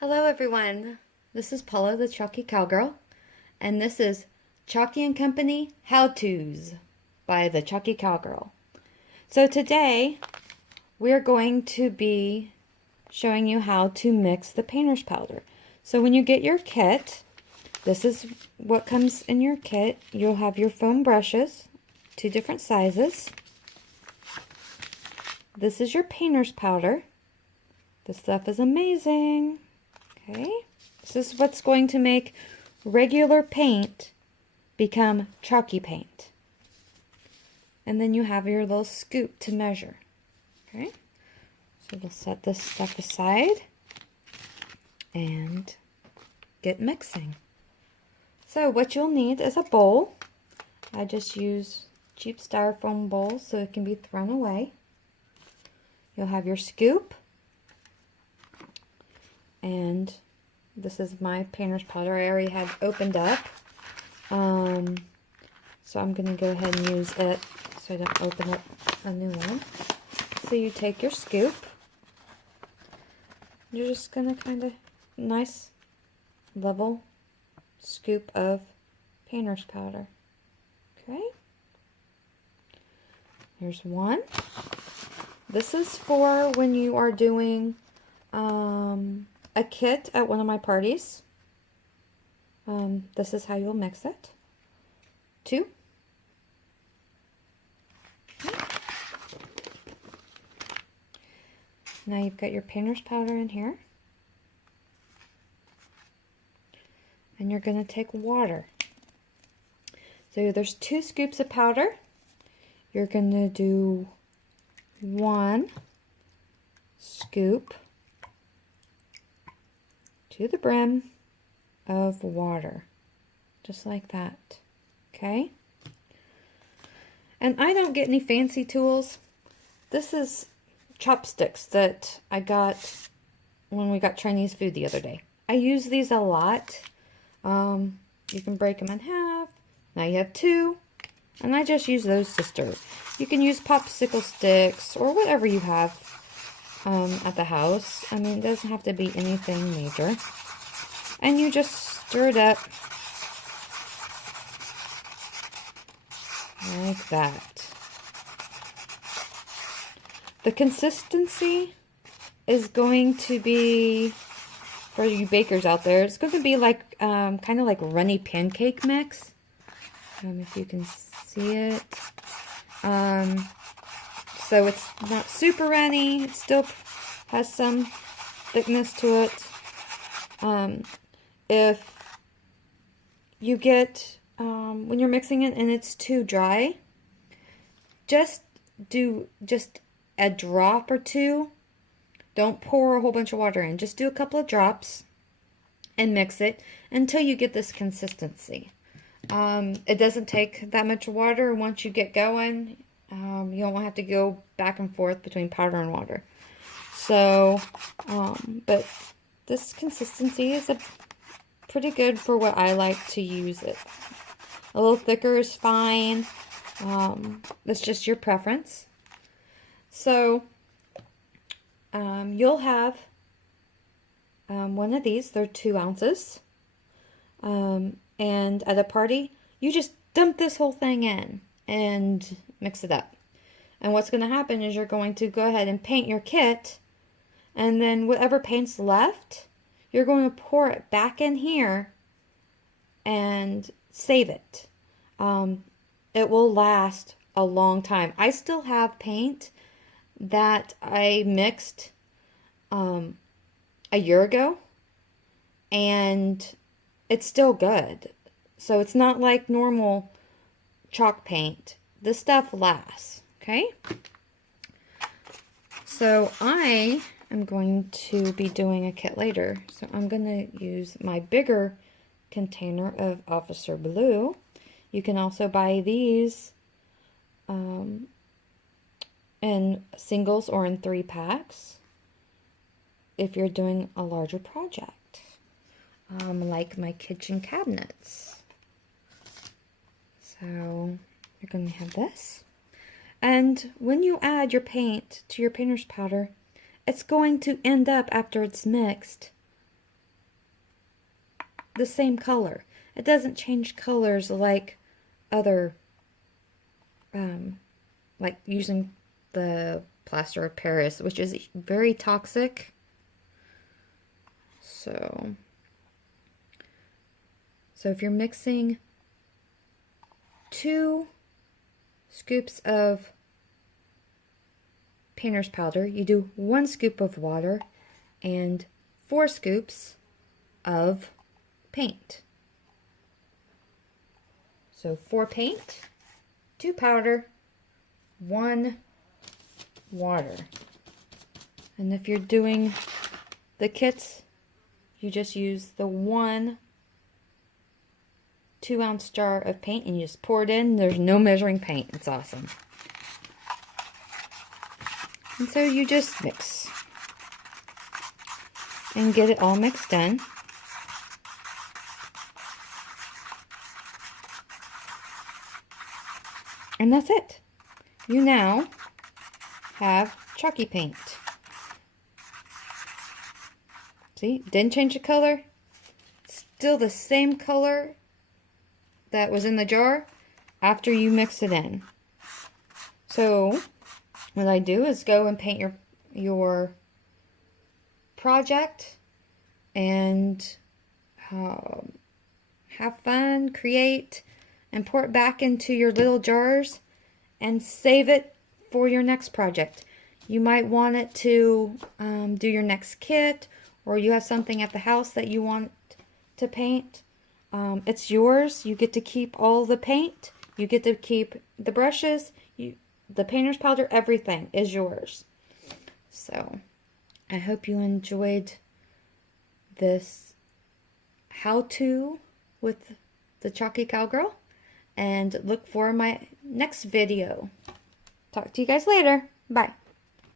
Hello everyone, this is Paula the Chalky Cowgirl, and this is Chalky and Company How-Tos by the Chalky Cowgirl. So today we're going to be showing you how to mix the painter's powder. So when you get your kit, this is what comes in your kit. You'll have your foam brushes, 2 different sizes. This is your painter's powder. This stuff is amazing. Okay, this is what's going to make regular paint become chalky paint. And then you have your little scoop to measure. Okay, so we'll set this stuff aside and get mixing. So what you'll need is a bowl. I just use cheap styrofoam bowls so it can be thrown away. You'll have your scoop. And this is my painter's powder. I already have opened up. So I'm going to go ahead and use it so I don't open up a new one. So you take your scoop. You're just going to kind of nice level scoop of painter's powder. Okay. Here's one. This is for when you are doing a kit at one of my parties. This is how you'll mix it. 2. Okay. Now you've got your painter's powder in here. And you're going to take water. So there's 2 scoops of powder. You're going to do 1 scoop to the brim of water, just like that. Okay, and I don't get any fancy tools. This is chopsticks that I got when we got Chinese food the other day. I use these a lot. You can break them in half. Now you have 2, and I just use those to stir. You can use popsicle sticks or whatever you have at the house. I mean, it doesn't have to be anything major. And you just stir it up like that. The consistency is going to be, for you bakers out there, it's going to be like kind of like runny pancake mix. If you can see it. So it's not super runny. It still has some thickness to it. If you get, when you're mixing it and it's too dry, just do just a drop or 2. Don't pour a whole bunch of water in. Just do a couple of drops and mix it until you get this consistency. It doesn't take that much water once you get going. You don't have to go back and forth between powder and water. So, but this consistency is pretty good for what I like to use it. A little thicker is fine. It's just your preference. So, you'll have one of these. They're 2 ounces. And at a party, you just dump this whole thing in and mix it up. And what's going to happen is you're going to go ahead and paint your kit, and then whatever paint's left, you're going to pour it back in here and save it. It will last a long time. I still have paint that I mixed a year ago, and it's still good. So it's not like normal chalk paint. This stuff lasts, okay? So I am going to be doing a kit later. So I'm going to use my bigger container of Officer Blue. You can also buy these in singles or in 3 packs if you're doing a larger project. Like my kitchen cabinets. So you're going to have this. And when you add your paint to your painter's powder, it's going to end up, after it's mixed, the same color. It doesn't change colors like other, like using the plaster of Paris, which is very toxic. So if you're mixing 2 scoops of painter's powder, you do 1 scoop of water and 4 scoops of paint. So 4 paint, 2 powder, 1 water. And if you're doing the kits, you just use the 1 2-ounce jar of paint and you just pour it in. There's no measuring paint. It's awesome. And so you just mix and get it all mixed in. And that's it. You now have chalky paint. See, didn't change the color. Still the same color that was in the jar after you mix it in. So what I do is go and paint your project and have fun, create, and pour it back into your little jars and save it for your next project. You might want it to do your next kit, or you have something at the house that you want to paint. It's yours. You get to keep all the paint. You get to keep the brushes. The painter's powder, everything is yours. So I hope you enjoyed this how-to with the Chalky Cowgirl, and look for my next video. Talk to you guys later. Bye.